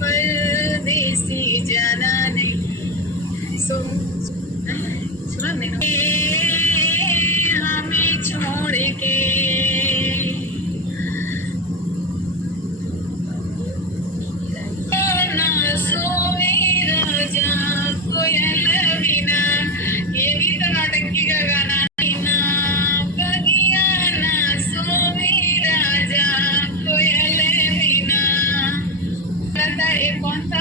परदेसी जाना नहीं। सुना नहीं हमें छोड़ के ना सोवे राजा कोयल बिना। ये भी तो नौटंकी का गाना है ना। बगिया ना सोवे राजा कोयल बिना। ये कौन सा